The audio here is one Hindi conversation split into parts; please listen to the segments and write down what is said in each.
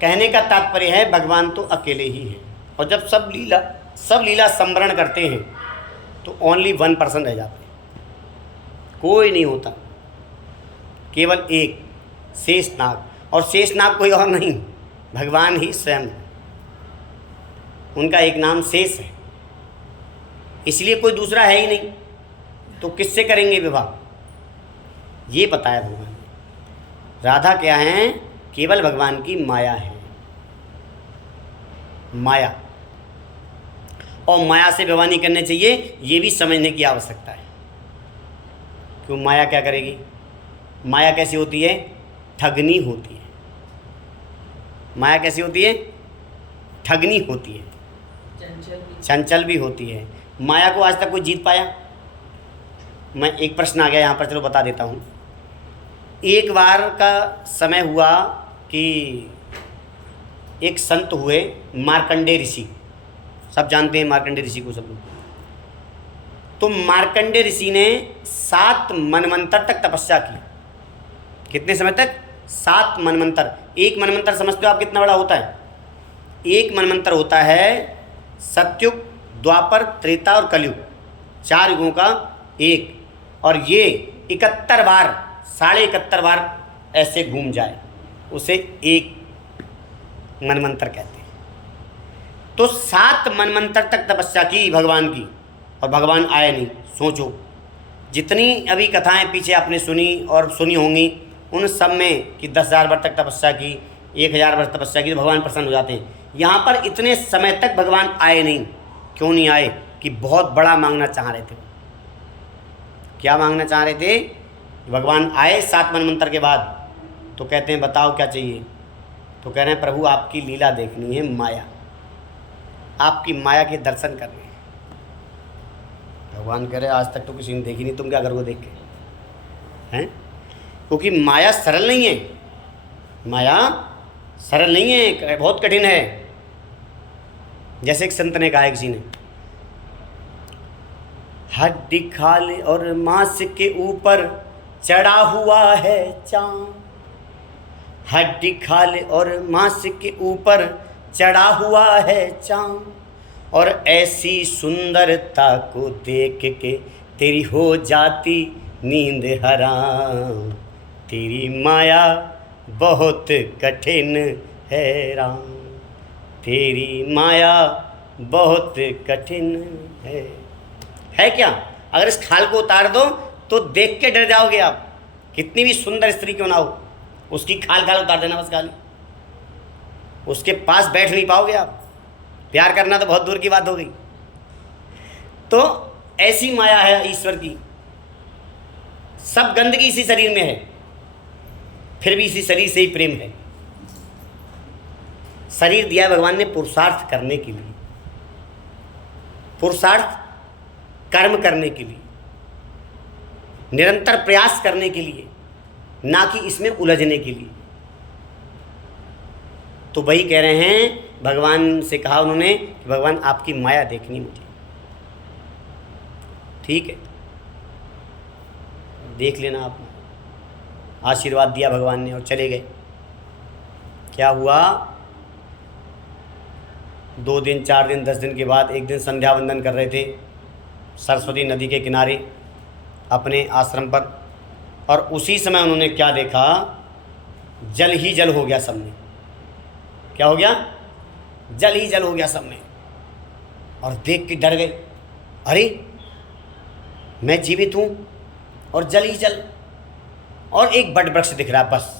कहने का तात्पर्य है भगवान तो अकेले ही हैं, और जब सब लीला संवरण करते हैं तो ओनली 1% रह जाते हैं, कोई नहीं होता, केवल एक शेषनाग, और शेषनाग कोई और नहीं, भगवान ही स्वयं, उनका एक नाम शेष है, इसलिए कोई दूसरा है ही नहीं, तो किससे करेंगे विवाह, ये बताया भगवान ने। राधा क्या है, केवल भगवान की माया है, माया, और माया से विवाह नहीं करने चाहिए, ये भी समझने की आवश्यकता है। क्यों माया क्या करेगी, माया कैसी होती है, ठगनी होती है, माया कैसी होती है, ठगनी होती है, चंचल भी होती है। माया को आज तक कोई जीत पाया? मैं एक प्रश्न आ गया यहाँ पर, चलो बता देता हूँ। एक बार का समय हुआ कि एक संत हुए मार्कंडेय ऋषि, सब जानते हैं मार्कंडेय ऋषि को सब लोग। तो मार्कंडेय ऋषि ने 7 मनवंतर तक तपस्या की। कितने समय तक? 7 मनवंतर। एक मनवंतर समझते हो आप कितना बड़ा होता है? एक मनवंतर होता है सतयुग, द्वापर, त्रेता और कलयुग, 4 युगों का एक, और ये 71 बार, 71.5 बार ऐसे घूम जाए, उसे एक मनवंतर कहते हैं। तो 7 मनवंतर तक तपस्या की भगवान की, और भगवान आए नहीं। सोचो, जितनी अभी कथाएं पीछे आपने सुनी और सुनी होंगी, उन सब में कि 10,000 वर्ष तक तपस्या की, 1,000 वर्ष तपस्या की, तो भगवान प्रसन्न हो जाते हैं। यहाँ पर इतने समय तक भगवान आए नहीं। क्यों नहीं आए? कि बहुत बड़ा मांगना चाह रहे थे। क्या मांगना चाह रहे थे? भगवान आए 7 मनवंतर के बाद, तो कहते हैं बताओ क्या चाहिए? तो कह रहे हैं प्रभु आपकी लीला देखनी है, माया, आपकी माया के दर्शन करने हैं। भगवान कह रहे आज तक तो किसी ने देखी नहीं, तुम क्या करोगे देख के? हैं? क्योंकि माया सरल नहीं है, माया सरल नहीं है, बहुत कठिन है। जैसे एक संत ने कहा है किसी ने, हड्डी खाल और मांस के ऊपर चढ़ा हुआ है चांद, हड्डी खाल और मांस के ऊपर चढ़ा हुआ है चांद, और ऐसी सुंदरता को देख के तेरी हो जाती नींद हराम, तेरी माया बहुत कठिन है राम, तेरी माया बहुत कठिन है क्या? अगर इस खाल को उतार दो तो देख के डर जाओगे आप, कितनी भी सुंदर स्त्री क्यों ना हो, उसकी खाल उतार देना बस, खाली उसके पास बैठ नहीं पाओगे आप। प्यार करना तो बहुत दूर की बात हो गई। तो ऐसी माया है ईश्वर की, सब गंदगी इसी शरीर में है, फिर भी इसी शरीर से ही प्रेम है। शरीर दिया है भगवान ने पुरुषार्थ करने के लिए, पुरुषार्थ कर्म करने के लिए, निरंतर प्रयास करने के लिए, ना कि इसमें उलझने के लिए। तो वही कह रहे हैं, भगवान से कहा उन्होंने कि भगवान आपकी माया देखनी मुझे। ठीक है, देख लेना आप। आशीर्वाद दिया भगवान ने और चले गए। क्या हुआ? 2 दिन, 4 दिन, 10 दिन के बाद एक दिन संध्या वंदन कर रहे थे सरस्वती नदी के किनारे अपने आश्रम पर, और उसी समय उन्होंने क्या देखा? जल ही जल हो गया सब में। क्या हो गया? जल ही जल हो गया सब में। और देख के डर गए, अरे मैं जीवित हूँ और जल ही जल, और एक बट वृक्ष दिख रहा है। बस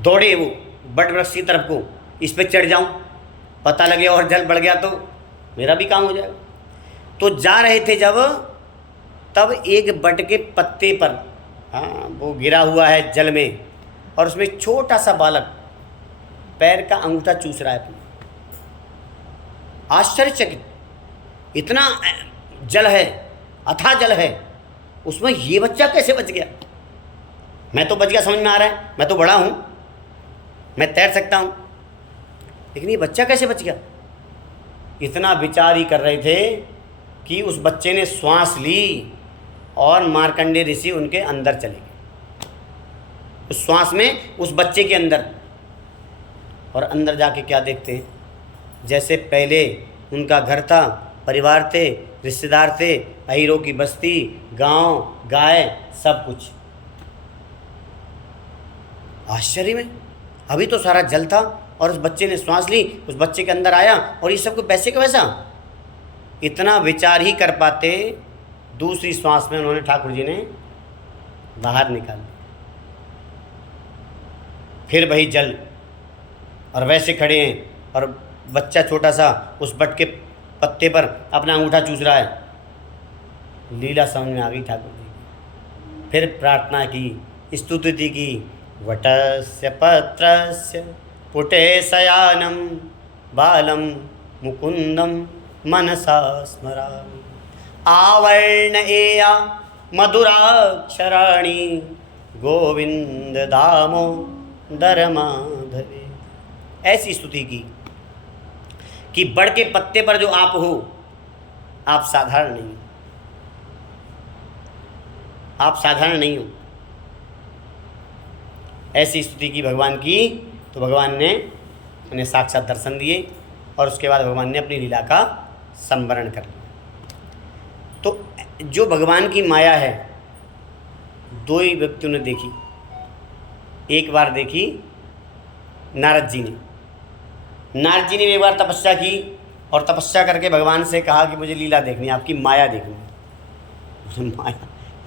दौड़े वो बट वृक्ष की तरफ को, इस पे चढ़ जाऊं, पता लगे और जल बढ़ गया तो मेरा भी काम हो जाएगा। तो जा रहे थे जब, तब एक बट के पत्ते पर, हाँ, वो गिरा हुआ है जल में, और उसमें छोटा सा बालक पैर का अंगूठा चूस रहा है। आश्चर्यचकित, इतना जल है, अथाह जल है, उसमें ये बच्चा कैसे बच गया? मैं तो बच गया समझ में आ रहा है, मैं तो बड़ा हूँ, मैं तैर सकता हूँ, लेकिन ये बच्चा कैसे बच गया? इतना विचार ही कर रहे थे कि उस बच्चे ने श्वास ली और मार्कंडेय ऋषि उनके अंदर चले गए। उस श्वास में उस बच्चे के अंदर और अंदर जाके क्या देखते हैं, जैसे पहले उनका घर था, परिवार थे, रिश्तेदार थे, अहीरों की बस्ती, गांव, गाय, सब कुछ। आश्चर्य में अभी तो सारा जल था और उस बच्चे ने श्वास ली, उस बच्चे के अंदर आया और ये सब को पैसे का वैसा। इतना विचार ही कर पाते, दूसरी श्वास में उन्होंने, ठाकुर जी ने बाहर निकाल दिया। फिर वही जल और वैसे खड़े हैं और बच्चा छोटा सा उस बट के पत्ते पर अपना अंगूठा चूस रहा है। लीला समझ में आ गई ठाकुर जी की। फिर प्रार्थना की, स्तुति की, वटस्य पत्रस्य पुटे शयानं बालं मुकुंदम मनसा स्मरामि आवर्णयेया मधुराक्षराणि गोविंद दामोदर माधवे। ऐसी स्तुति की कि बड़ के पत्ते पर जो आप हो, आप साधारण नहीं हो, आप साधारण नहीं हो। ऐसी स्तुति की भगवान की, तो भगवान ने उन्हें साक्षात दर्शन दिए और उसके बाद भगवान ने अपनी लीला का संवरण कर लिया। तो जो भगवान की माया है, दो ही व्यक्तियों ने देखी। एक बार देखी नारद जी ने। नारद जी ने एक बार तपस्या की और तपस्या करके भगवान से कहा कि मुझे लीला देखनी है, आपकी माया देखनी है।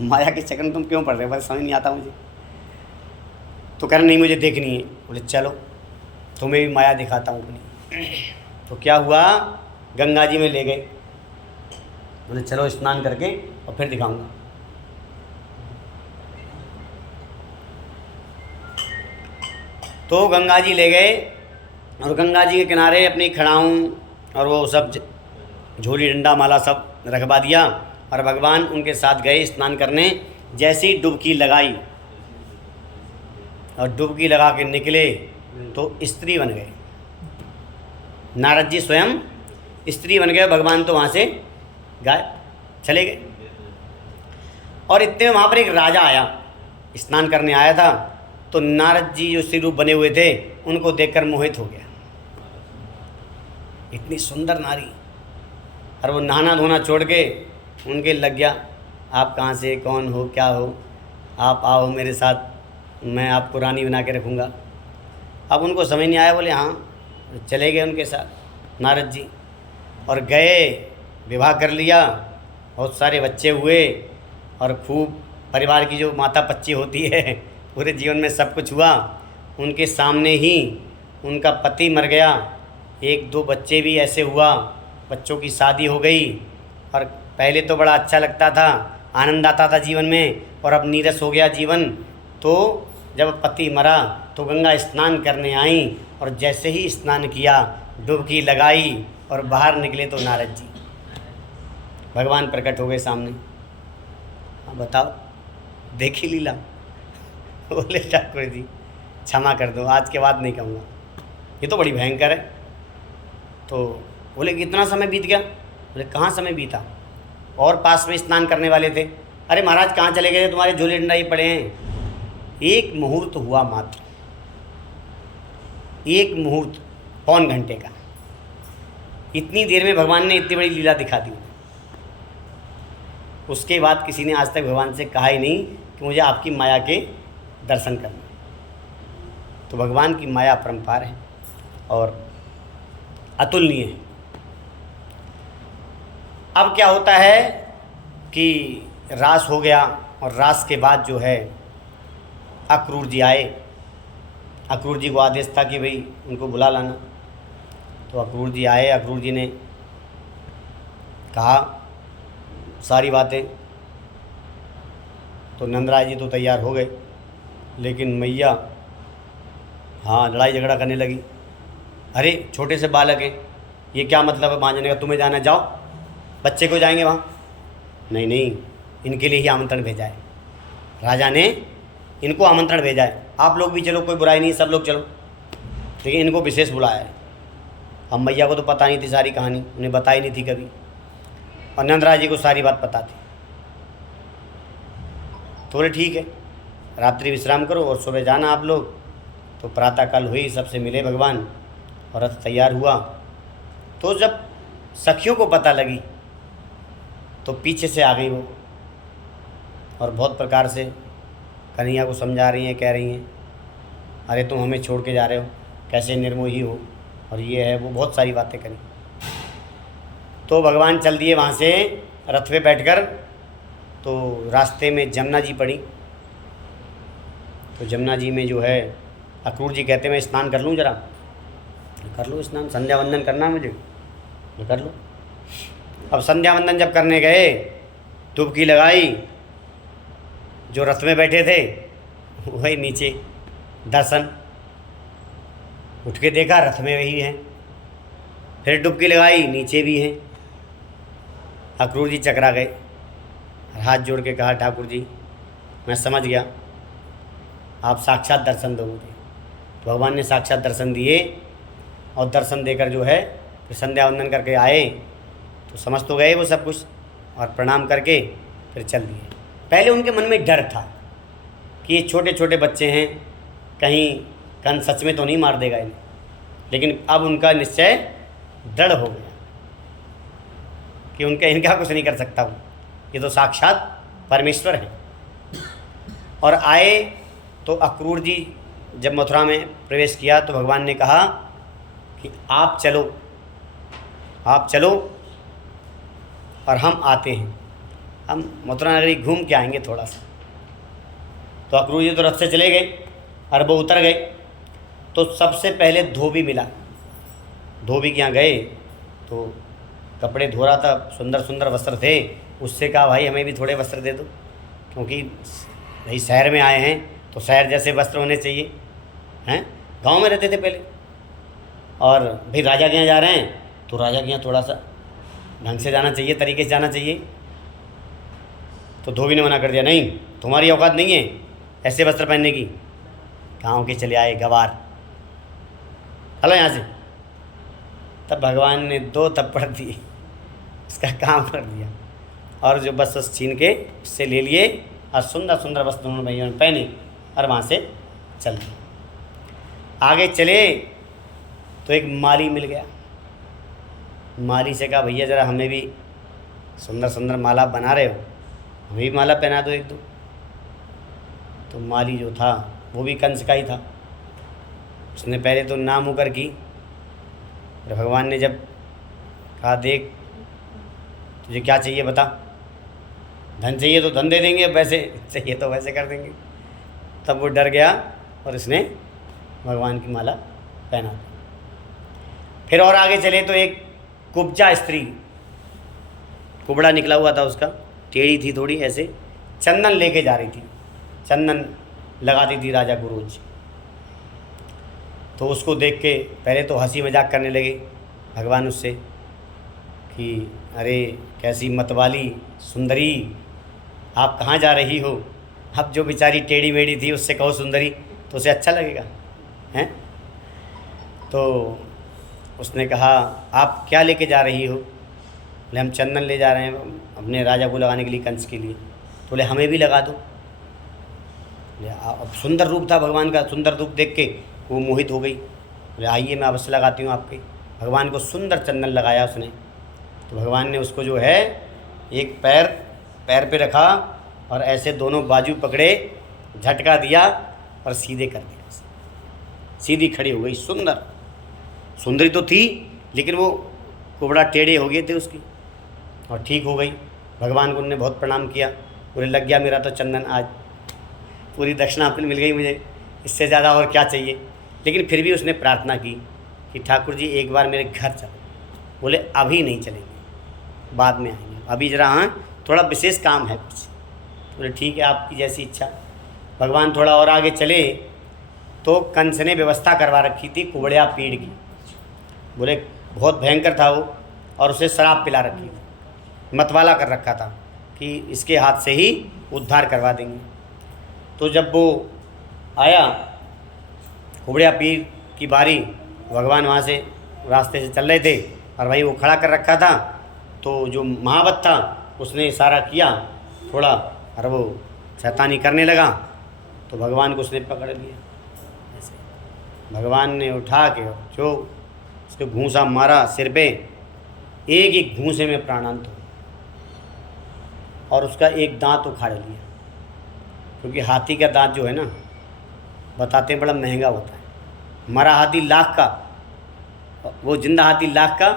माया के चक्कर में तुम क्यों पड़ रहे हो, बस समझ नहीं आता मुझे। तो कह रहे नहीं मुझे देखनी है। बोले चलो तुम्हें भी माया दिखाता हूँ अपनी। तो क्या हुआ, गंगा जी में ले गए। बोले चलो स्नान करके और फिर दिखाऊंगा। तो गंगा जी ले गए और गंगा जी के किनारे अपनी खड़ाऊँ और वो सब झोली डंडा माला सब रखवा दिया और भगवान उनके साथ गए स्नान करने। जैसे ही डुबकी लगाई और डुबकी लगा के निकले तो स्त्री बन गए। नारद जी स्वयं स्त्री बन गए, भगवान तो वहाँ से गायब चले गए। और इतने वहाँ पर एक राजा आया, स्नान करने आया था। तो नारद जी जो स्त्री रूप बने हुए थे उनको देखकर मोहित हो गया। इतनी सुंदर नारी, और वो नहाना धोना छोड़ के उनके लग गया, आप कहाँ से, कौन हो, क्या हो, आप आओ मेरे साथ, मैं आपको रानी बना के रखूँगा। अब उनको समझ नहीं आया, बोले हाँ। चले गए उनके साथ नारद जी और गए, विवाह कर लिया, बहुत सारे बच्चे हुए और खूब परिवार की जो माता पच्ची होती है, पूरे जीवन में सब कुछ हुआ। उनके सामने ही उनका पति मर गया, एक दो बच्चे भी ऐसे हुआ, बच्चों की शादी हो गई। और पहले तो बड़ा अच्छा लगता था, आनंद आता था जीवन में, और अब नीरस हो गया जीवन। तो जब पति मरा तो गंगा स्नान करने आई और जैसे ही स्नान किया, डुबकी लगाई और बाहर निकले तो नारद जी भगवान प्रकट हो गए सामने। हाँ बताओ, देखी लीला। बोले ठाकुर जी क्षमा कर दो, आज के बाद नहीं कहूँगा, ये तो बड़ी भयंकर है। तो बोले कितना समय बीत गया। बोले कहाँ समय बीता, और पास में स्नान करने वाले थे। अरे महाराज कहाँ चले गए, तुम्हारे झोले डंडा ही पड़े हैं। एक मुहूर्त हुआ मात्र, एक मुहूर्त, पौन घंटे का। इतनी देर में भगवान ने इतनी बड़ी लीला दिखा दी। उसके बाद किसी ने आज तक भगवान से कहा ही नहीं कि मुझे आपकी माया के दर्शन करना। तो भगवान की माया अपरंपार है और अतुलनीय है। अब क्या होता है कि रास हो गया और रास के बाद जो है अक्रूर जी आए। अक्रूर जी को आदेश था कि भाई उनको बुला लाना। तो अक्रूर जी आए, अक्रूर जी ने कहा सारी बातें। तो नंदराय जी तो तैयार हो गए, लेकिन मैया हाँ लड़ाई झगड़ा करने लगी। अरे छोटे से बालक हैं, ये क्या मतलब है वहाँ जाने का, तुम्हें जाना जाओ, बच्चे को जाएंगे वहाँ। नहीं नहीं, इनके लिए ही आमंत्रण भेजा है, राजा ने इनको आमंत्रण भेजा है, आप लोग भी चलो, कोई बुराई नहीं, सब लोग चलो, लेकिन इनको विशेष बुलाया है। अब मैया को तो पता नहीं थी सारी कहानी, उन्हें बताई नहीं थी कभी, और नंदराज जी को सारी बात पता थी। तो बोले ठीक है, रात्रि विश्राम करो और सुबह जाना आप लोग। तो प्रातःकाल हुई, सबसे मिले भगवान और रथ तैयार हुआ। तो जब सखियों को पता लगी तो पीछे से आ गई वो, और बहुत प्रकार से कन्हैया को समझा रही हैं, कह रही हैं अरे तुम हमें छोड़ के जा रहे हो, कैसे निर्मोही हो, और ये है वो, बहुत सारी बातें करी। तो भगवान चल दिए वहाँ से रथ पे बैठकर। तो रास्ते में जमुना जी पड़ी। तो जमुना जी में जो है अक्रूर जी कहते मैं स्नान कर लूँ, जरा कर लो स्नान, संध्या वंदन करना मुझे, कर लो। अब संध्या वंदन जब करने गए, डुबकी लगाई, जो रथ में बैठे थे वही नीचे, दर्शन, उठ के देखा रथ में वही हैं, फिर डुबकी लगाई, नीचे भी हैं। अक्रूर जी चकरा गए, हाथ जोड़ के कहा ठाकुर जी मैं समझ गया, आप साक्षात दर्शन दो मुझे। तो भगवान ने साक्षात दर्शन दिए, और दर्शन देकर जो है फिर संध्या वंदन करके आए। तो समझ तो गए वो सब कुछ, और प्रणाम करके फिर चल दिए। पहले उनके मन में डर था कि ये छोटे छोटे बच्चे हैं, कहीं कंस सच में तो नहीं मार देगा इन्हें, लेकिन अब उनका निश्चय दृढ़ हो गया कि इनका कुछ नहीं कर सकता हूँ, ये तो साक्षात परमेश्वर है। और आए तो अक्रूर जी जब मथुरा में प्रवेश किया तो भगवान ने कहा कि आप चलो और हम आते हैं, हम मथुरा नगरी घूम के आएंगे थोड़ा सा। तो अक्रूर जी तो रथ से चले गए और वो उतर गए। तो सबसे पहले धोबी मिला, धोबी के यहाँ गए तो कपड़े धो रहा था, सुंदर सुंदर वस्त्र थे। उससे कहा भाई हमें भी थोड़े वस्त्र दे दो, क्योंकि भाई शहर में आए हैं तो शहर जैसे वस्त्र होने चाहिए हैं। गांव में रहते थे पहले, और भाई राजा के यहाँ जा रहे हैं तो राजा के यहाँ थोड़ा सा ढंग से जाना चाहिए, तरीके से जाना चाहिए। तो धोबी ने मना कर दिया, नहीं तुम्हारी औकात नहीं है ऐसे वस्त्र पहनने की। गाँव के चले आए गवार, चलो यहाँ से। तब भगवान ने 2 थप्पड़ दिए, उसका काम कर दिया, और जो वस्त्र छीन के उससे ले लिए, और सुंदर सुंदर वस्त्र उन्होंने भैया ने पहने, और वहाँ से चल दिए। आगे चले तो एक माली मिल गया। माली से कहा भैया ज़रा हमें भी सुंदर सुंदर माला बना रहे हो, हमें भी माला पहना दो 1-2। तो माली जो था वो भी कंस का ही था। उसने पहले तो ना मुकर की, फिर भगवान ने जब कहा देख तुझे क्या चाहिए बता, धन चाहिए तो धन दे देंगे, वैसे चाहिए तो वैसे कर देंगे। तब वो डर गया और इसने भगवान की माला पहना दी। फिर और आगे चले तो एक कुब्जा स्त्री, कुबड़ा निकला हुआ था उसका, टेढ़ी थी थोड़ी ऐसे, चंदन लेके जा रही थी, चंदन लगाती थी राजा को रोज। तो उसको देख के पहले तो हंसी मजाक करने लगे भगवान उससे कि अरे कैसी मतवाली सुंदरी, आप कहाँ जा रही हो। अब जो बेचारी टेढ़ी मेढ़ी थी उससे कहो सुंदरी तो उसे अच्छा लगेगा हैं। तो उसने कहा आप क्या लेके जा रही हो। बोले हम चंदन ले जा रहे हैं अपने राजा को लगाने के लिए, कंस के लिए। तो बोले हमें भी लगा दो। अब सुंदर रूप था भगवान का, सुंदर रूप देख के वो मोहित हो गई। बोले आइए मैं अवश्य लगाती हूँ आपके। भगवान को सुंदर चंदन लगाया उसने। तो भगवान ने उसको जो है एक पैर पे रखा और ऐसे दोनों बाजू पकड़े, झटका दिया और सीधे कर दिया, सीधी खड़ी हो गई। सुंदरी तो थी लेकिन वो कुबड़ा टेढ़े हो गए थे उसकी, और ठीक हो गई। भगवान को उन्होंने बहुत प्रणाम किया। बोले लग गया मेरा तो चंदन, आज पूरी दक्षिणा अपनी मिल गई मुझे, इससे ज़्यादा और क्या चाहिए। लेकिन फिर भी उसने प्रार्थना की कि ठाकुर जी एक बार मेरे घर चलो। बोले अभी नहीं चलेंगे, बाद में आएंगे, अभी ज़रा हाँ थोड़ा विशेष काम है कुछ। बोले ठीक है आपकी जैसी इच्छा। भगवान थोड़ा और आगे चले तो कंस ने व्यवस्था करवा रखी थी कुबड़िया पीड़ की। बोले बहुत भयंकर था वो, और उसे शराब पिला रखी थी, मतवाला कर रखा था कि इसके हाथ से ही उद्धार करवा देंगे। तो जब वो आया कुबड़िया पीर की बारी, भगवान वहाँ से रास्ते से चल रहे थे और भाई वो खड़ा कर रखा था। तो जो महावत था उसने इशारा किया थोड़ा, और वो शैतानी करने लगा। तो भगवान को उसने पकड़ लिया ऐसे, भगवान ने उठा के जो उसको घूंसा मारा सिर पे, एक एक घूंसे में प्राणांत हो, और उसका एक दांत उखाड़ लिया। क्योंकि हाथी का दांत जो है ना, बताते हैं बड़ा महंगा होता है। मरा हाथी लाख का, वो जिंदा हाथी लाख का,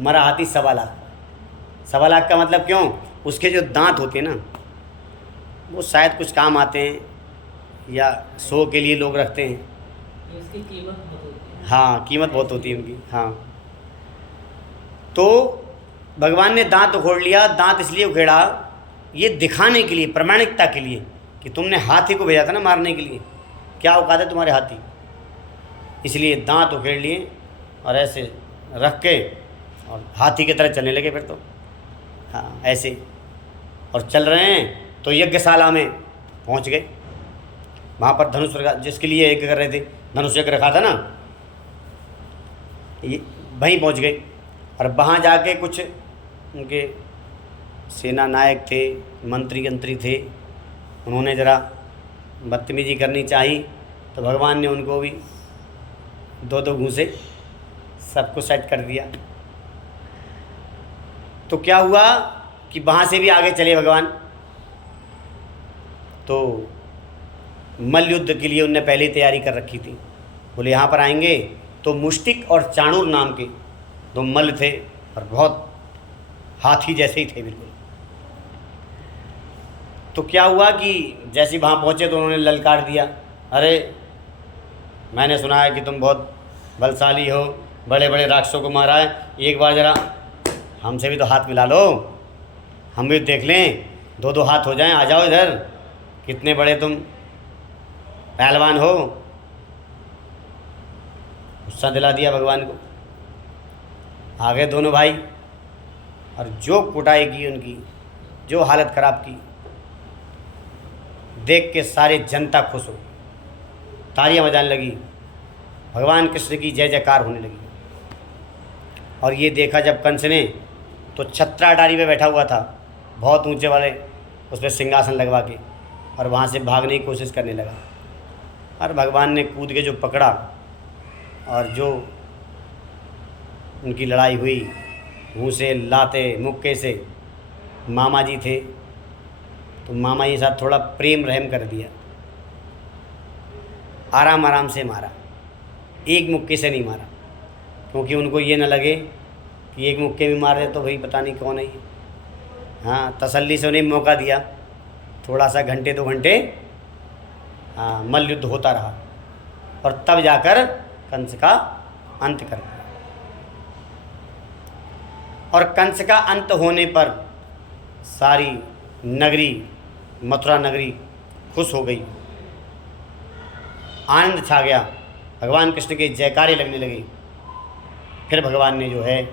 मरा हाथी 1.25 लाख का। 1.25 लाख का मतलब क्यों? उसके जो दांत होते हैं ना, वो शायद कुछ काम आते हैं या शो के लिए लोग रखते हैं। इसकी कीमत बहुत होती है। हाँ, कीमत बहुत होती है उनकी। हाँ, तो भगवान ने दांत उखोड़ लिया। दांत इसलिए उखेड़ा, ये दिखाने के लिए, प्रमाणिकता के लिए, कि तुमने हाथी को भेजा था ना मारने के लिए, क्या औकात है तुम्हारे हाथी। इसलिए दांत उखेड़ लिए और ऐसे रख के और हाथी की तरह चलने लगे फिर तो। हाँ, ऐसे और चल रहे हैं तो यज्ञशाला में पहुंच गए। वहाँ पर धनुष रखा, जिसके लिए यज्ञ कर रहे थे, धनुष यज्ञ रखा था ना, ये वहीं पहुंच गए। और वहाँ जाके कुछ उनके सेना नायक थे, मंत्री यंत्री थे, उन्होंने ज़रा बदतमीजी करनी चाहिए, तो भगवान ने उनको भी 2-2 घूंसे सबको सेट कर दिया। तो क्या हुआ कि वहाँ से भी आगे चले भगवान। तो मल्ल युद्ध के लिए उनने पहले ही तैयारी कर रखी थी। बोले यहाँ पर आएंगे तो मुष्टिक और चाणूर नाम के 2 मल्ल थे, और बहुत हाथी जैसे ही थे बिल्कुल। तो क्या हुआ कि जैसे ही वहाँ पहुँचे तो उन्होंने ललकार दिया, अरे मैंने सुना है कि तुम बहुत बलशाली हो, बड़े बड़े राक्षसों को मारा है, एक बार ज़रा हमसे भी तो हाथ मिला लो, हम भी देख लें, 2-2 हाथ हो जाएं, आ जाओ इधर, कितने बड़े तुम पहलवान हो। गुस्सा दिला दिया भगवान को। आ गए दोनों भाई, और जो कुटाई की उनकी, जो हालत ख़राब की, देख के सारे जनता खुश हो, तालियां बजाने लगी, भगवान कृष्ण की जय जयकार होने लगी। और ये देखा जब कंस ने, तो छत्रा डारी पे बैठा हुआ था, बहुत ऊंचे वाले, उस पर सिंहासन लगवा के, और वहाँ से भागने की कोशिश करने लगा। और भगवान ने कूद के जो पकड़ा, और जो उनकी लड़ाई हुई, मुँह से लाते मुक्के से, मामा जी थे तो मामा जी साथ थोड़ा प्रेम रहम कर दिया, आराम आराम से मारा, एक मुक्के से नहीं मारा, क्योंकि उनको ये न लगे कि एक मुक्के में मार रहे तो भाई पता नहीं कौन है ये। हाँ, तसल्ली से उन्हें मौका दिया, थोड़ा सा 1-2 घंटे हाँ मल्ल युद्ध होता रहा, और तब जाकर कंस का अंत कर दिया। और कंस का अंत होने पर सारी नगरी, मथुरा नगरी खुश हो गई, आनंद छा गया, भगवान कृष्ण के जयकारे लगने लगे। फिर भगवान ने जो है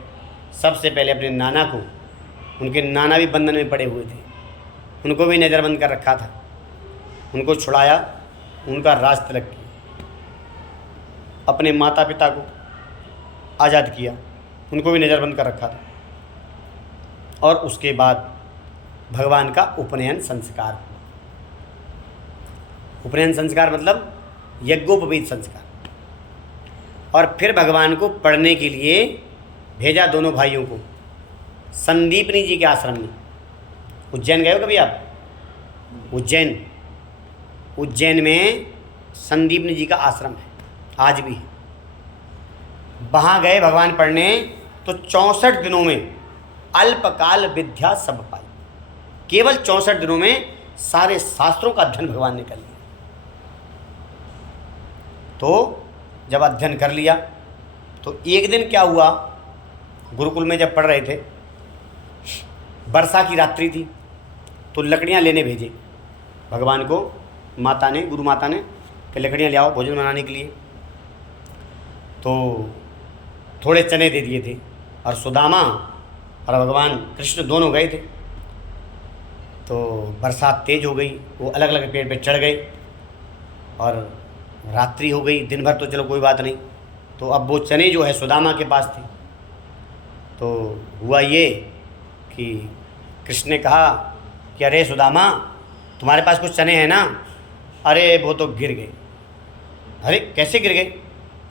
सबसे पहले अपने नाना को, उनके नाना भी बंधन में पड़े हुए थे, उनको भी नज़रबंद कर रखा था, उनको छुड़ाया, उनका राज तिलक किया, अपने माता पिता को आज़ाद किया, उनको भी नज़रबंद कर रखा था। और उसके बाद भगवान का उपनयन संस्कार हुआ। उपनयन संस्कार मतलब यज्ञोपवीत संस्कार। और फिर भगवान को पढ़ने के लिए भेजा दोनों भाइयों को संदीपनी जी के आश्रम में। उज्जैन गए हो कभी आप? उज्जैन में संदीपनी जी का आश्रम है, आज भी है। वहाँ गए भगवान पढ़ने, तो 64 दिनों में अल्पकाल विद्या सब पाई। केवल 64 दिनों में सारे शास्त्रों का अध्ययन भगवान ने कर लिया। तो जब अध्ययन कर लिया तो एक दिन क्या हुआ, गुरुकुल में जब पढ़ रहे थे, वर्षा की रात्रि थी, तो लकड़ियाँ लेने भेजे भगवान को माता ने, गुरु माता ने, कि लकड़ियाँ ले आओ भोजन बनाने के लिए। तो थोड़े चने दे दिए थे, और सुदामा और भगवान कृष्ण दोनों गए थे। तो बरसात तेज़ हो गई, वो अलग अलग पेड़ पे चढ़ गए, और रात्रि हो गई। दिन भर तो चलो कोई बात नहीं, तो अब वो चने जो है सुदामा के पास थे। तो हुआ ये कि कृष्ण ने कहा कि अरे सुदामा, तुम्हारे पास कुछ चने हैं ना? अरे वो तो गिर गए। अरे कैसे गिर गए?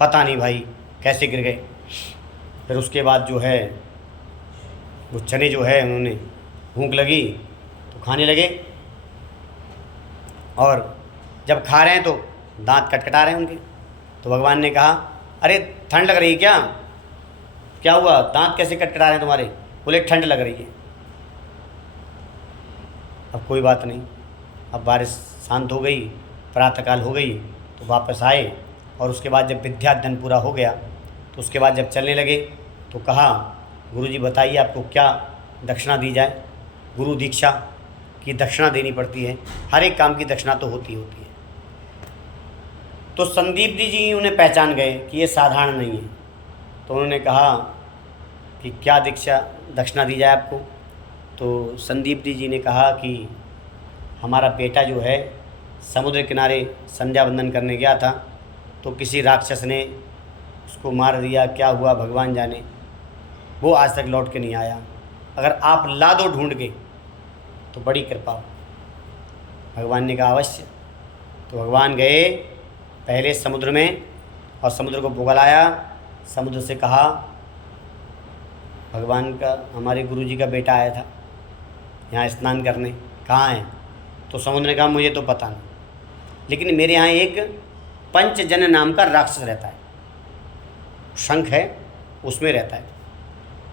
पता नहीं भाई कैसे गिर गए। फिर उसके बाद जो है वो चने जो है उन्होंने भूख लगी तो खाने लगे, और जब खा रहे हैं तो दांत कटकटा रहे हैं उनके। तो भगवान ने कहा, अरे ठंड लग रही है क्या? क्या हुआ, दांत कैसे कटकटा रहे हैं तुम्हारे? बोले ठंड लग रही है। अब कोई बात नहीं, अब बारिश शांत हो गई, प्रातःकाल हो गई, तो वापस आए। और उसके बाद जब विद्याध्ययन पूरा हो गया तो उसके बाद जब चलने लगे तो कहा, गुरुजी बताइए आपको क्या दक्षिणा दी जाए? गुरु दीक्षा की दक्षिणा देनी पड़ती है, हर एक काम की दक्षिणा तो होती है। तो संदीप जी उन्हें पहचान गए कि ये साधारण नहीं है। तो उन्होंने कहा कि क्या दक्षिणा दी जाए आपको? तो संदीप जी ने कहा कि हमारा बेटा जो है समुद्र किनारे संध्या वंदन करने गया था, तो किसी राक्षस ने उसको मार दिया, क्या हुआ भगवान जाने, वो आज तक लौट के नहीं आया। अगर आप ला दो ढूंढ के तो बड़ी कृपा हो। भगवान ने कहा अवश्य। तो भगवान गए पहले समुद्र में और समुद्र को बुगलाया। समुद्र से कहा, भगवान का, हमारे गुरुजी का बेटा आया था यहाँ स्नान करने, कहाँ है? तो समुद्र ने कहा मुझे तो पता नहीं, लेकिन मेरे यहाँ एक पंचजन नाम का राक्षस रहता है, शंख है उसमें रहता है,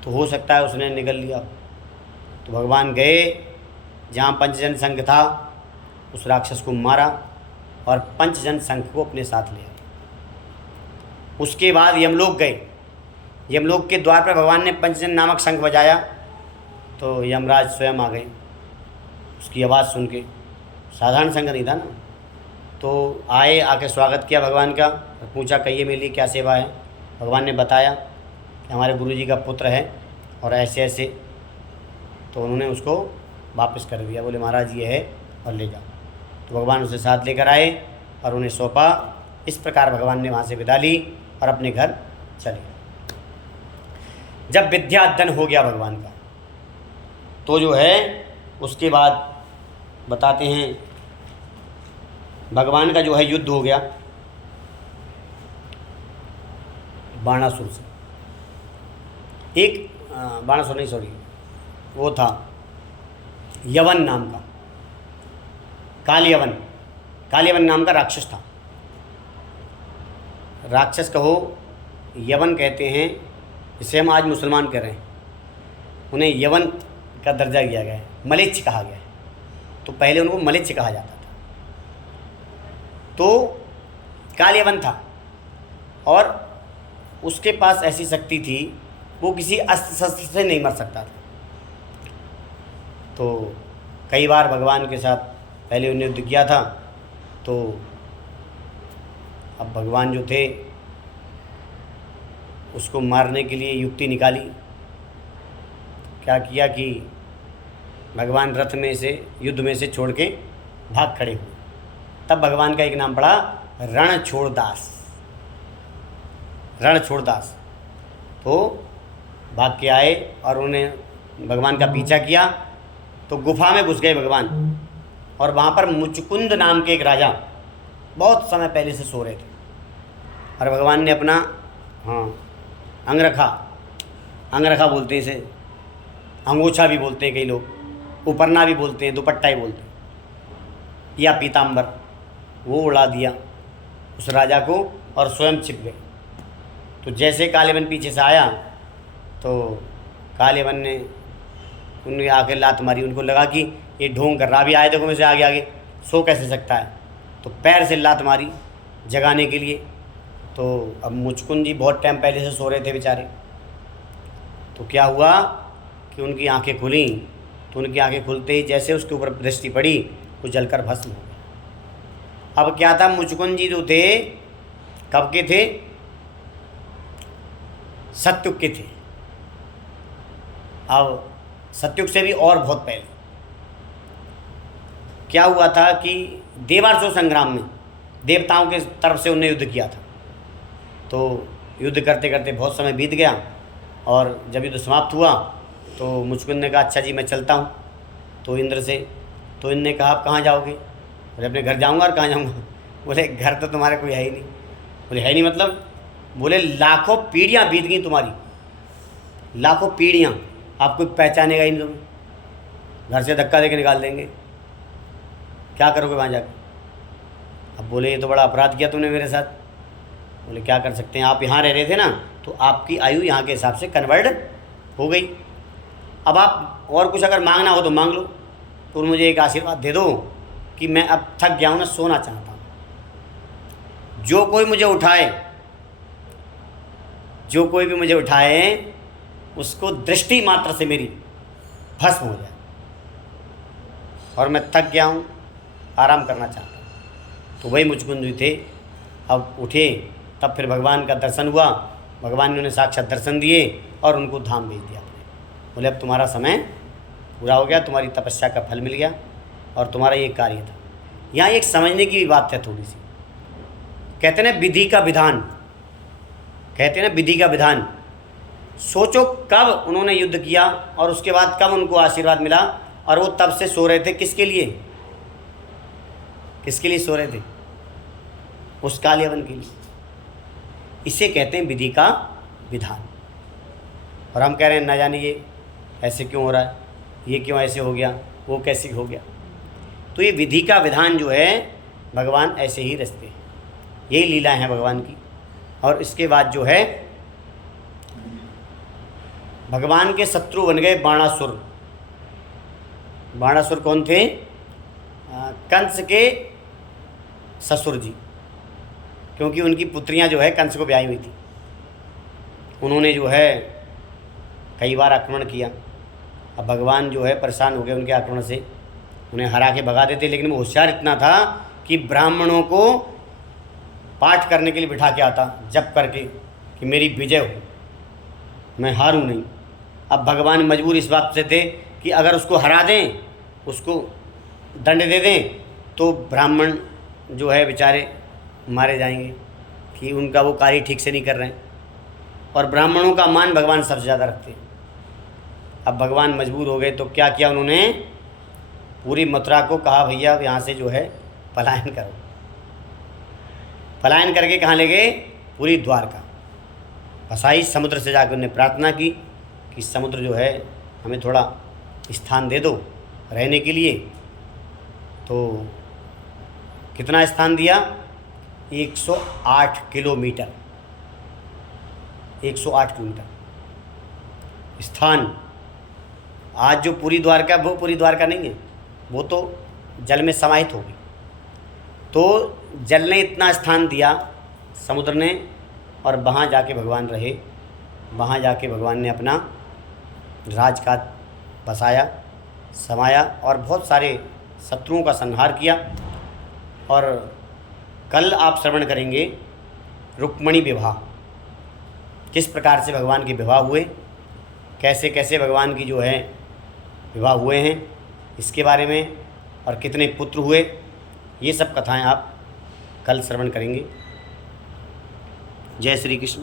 तो हो सकता है उसने निगल लिया। तो भगवान गए जहाँ पंचजन शंख था, उस राक्षस को मारा और पंचजन शंख को अपने साथ ले आए। उसके बाद यमलोक गए। यमलोक के द्वार पर भगवान ने पंचजन नामक शंख बजाया तो यमराज स्वयं आ गए उसकी आवाज़ सुन के। साधारण शंख नहीं था ना। तो आए, आके स्वागत किया भगवान का, पूछा कहिए मेरे लिए क्या सेवा है? भगवान ने बताया कि हमारे गुरुजी का पुत्र है और ऐसे ऐसे। तो उन्होंने उसको वापस कर दिया, बोले महाराज ये है और ले जाओ। तो भगवान उसे साथ लेकर आए और उन्हें सौंपा। इस प्रकार भगवान ने वहाँ से विदा ली और अपने घर चले। जब विद्याध्ययन हो गया भगवान का, तो जो है उसके बाद बताते हैं भगवान का जो है युद्ध हो गया बाणासुर से। एक बाणासुर नहीं, सॉरी, वो था यवन नाम का, कालयवन नाम का राक्षस था। राक्षस कहो, यवन कहते हैं, इसे हम आज मुसलमान कह रहे हैं, उन्हें यवन का दर्जा दिया गया है, मलेच्छ कहा गया है। तो पहले उनको मलेच्छ कहा जाता था। तो कालयवन था और उसके पास ऐसी शक्ति थी, वो किसी अस्त्र शस्त्र से नहीं मर सकता था। तो कई बार भगवान के साथ पहले उन्हें युद्ध किया था। तो अब भगवान जो थे उसको मारने के लिए युक्ति निकाली। क्या किया कि भगवान रथ में से, युद्ध में से छोड़ के भाग खड़े हुए। तब भगवान का एक नाम पड़ा रणछोड़दास। तो भाग के आए और उन्हें भगवान का पीछा किया। तो गुफा में घुस गए भगवान, और वहाँ पर मुचकुंद नाम के एक राजा बहुत समय पहले से सो रहे थे। और भगवान ने अपना अंगरखा बोलते हैं इसे, अंगोछा भी बोलते हैं कई लोग, उपरना भी बोलते हैं, दुपट्टा ही बोलते हैं, या पीताम्बर, वो उड़ा दिया उस राजा को और स्वयं छिप गए। तो जैसे कालयवन पीछे से आया तो कालयवन ने उनके आके लात मारी। उनको लगा कि ये ढोंग कर रहा, भी आए देखो में से आगे आगे, सो कैसे सकता है। तो पैर से लात मारी जगाने के लिए। तो अब मुचकुंद जी बहुत टाइम पहले से सो रहे थे बेचारे। तो क्या हुआ कि उनकी आंखें खुली। तो उनकी आंखें खुलते ही जैसे उसके ऊपर दृष्टि पड़ी, वो जलकर भस्म हो गया। अब क्या था, मुचकुंद जी जो थे कब के थे? सत्युग के थे। अब सत्युग से भी और बहुत पहले क्या हुआ था कि देवासुर संग्राम में देवताओं के तरफ से उन्हें युद्ध किया था। तो युद्ध करते करते बहुत समय बीत गया और जब युद्ध समाप्त हुआ तो मुचकुंद ने कहा अच्छा जी मैं चलता हूँ तो इंद्र से। तो इंद्र ने कहा आप कहाँ जाओगे? बोले अपने घर जाऊँगा। और कहाँ जाऊँगा? बोले घर तो तुम्हारे कोई है ही नहीं। बोले है नहीं मतलब? बोले लाखों पीढ़ियाँ बीत गई तुम्हारी, लाखों पीढ़ियाँ, आप कोई पहचानेगा ही नहीं तुम्हें, घर से धक्का देके निकाल देंगे, क्या करोगे वहाँ जाकर? अब बोले ये तो बड़ा अपराध किया तुमने मेरे साथ। बोले क्या कर सकते हैं, आप यहाँ रह रहे थे ना, तो आपकी आयु यहाँ के हिसाब से कन्वर्ट हो गई। अब आप और कुछ अगर मांगना हो तो मांग लो, तो मुझे एक आशीर्वाद दे दो कि मैं अब थक गया हूँ ना, सोना चाहता हूँ। जो कोई मुझे उठाए, जो कोई भी मुझे उठाए, उसको दृष्टि मात्र से मेरी भस्म हो जाए, और मैं थक गया हूँ, आराम करना चाहता हूँ। तो वही मुचकुंद जी थे। अब उठे, तब फिर भगवान का दर्शन हुआ, भगवान ने उन्हें साक्षात दर्शन दिए और उनको धाम भेज दिया अपने। बोले अब तुम्हारा समय पूरा हो गया, तुम्हारी तपस्या का फल मिल गया और तुम्हारा ये कार्य था। यहाँ एक समझने की भी बात है थोड़ी सी। कहते हैं ना विधि का विधान, कहते हैं ना विधि का विधान। सोचो कब उन्होंने युद्ध किया और उसके बाद कब उनको आशीर्वाद मिला, और वो तब से सो रहे थे किसके लिए? किसके लिए सो रहे थे? उस काल यवन के लिए। इसे कहते हैं विधि का विधान। और हम कह रहे हैं ना जाने ये ऐसे क्यों हो रहा है, ये क्यों ऐसे हो गया, वो कैसे हो गया। तो ये विधि का विधान जो है, भगवान ऐसे ही रचते हैं, यही लीला है भगवान की। और इसके बाद जो है भगवान के शत्रु बन गए बाणासुर। बाणासुर कौन थे? कंस के ससुर जी, क्योंकि उनकी पुत्रियां जो है कंस को ब्याही हुई थी। उन्होंने जो है कई बार आक्रमण किया। अब भगवान जो है परेशान हो गए उनके आक्रमण से, उन्हें हरा के भगा देते। लेकिन वो होशियार इतना था कि ब्राह्मणों को पाठ करने के लिए बिठा के आता, जप करके कि मेरी विजय हो, मैं हारूं नहीं। अब भगवान मजबूर इस बात से थे कि अगर उसको हरा दें, उसको दंड दे दें, तो ब्राह्मण जो है बेचारे मारे जाएंगे कि उनका वो कार्य ठीक से नहीं कर रहे हैं, और ब्राह्मणों का मान भगवान सबसे ज़्यादा रखते हैं। अब भगवान मजबूर हो गए, तो क्या किया उन्होंने? पूरी मथुरा को कहा भैया अब यहाँ से जो है पलायन करो। पलायन करके कहाँ ले गए? पूरी द्वारका। फसाई समुद्र से जाकर उन्होंने प्रार्थना की कि समुद्र जो है हमें थोड़ा स्थान दे दो रहने के लिए। तो कितना स्थान दिया? 108 किलोमीटर, 108 किलोमीटर स्थान। आज जो पूरी द्वारका, वो पूरी द्वारका नहीं है, वो तो जल में समाहित हो गई। तो जल ने इतना स्थान दिया समुद्र ने, और वहाँ जाके भगवान रहे, वहाँ जाके भगवान ने अपना राजकाज बसाया, समाया, और बहुत सारे शत्रुओं का संहार किया। और कल आप श्रवण करेंगे रुक्मिणी विवाह, किस प्रकार से भगवान के विवाह हुए, कैसे कैसे भगवान की जो है विवाह हुए हैं, इसके बारे में, और कितने पुत्र हुए, ये सब कथाएं आप कल श्रवण करेंगे। जय श्री कृष्ण।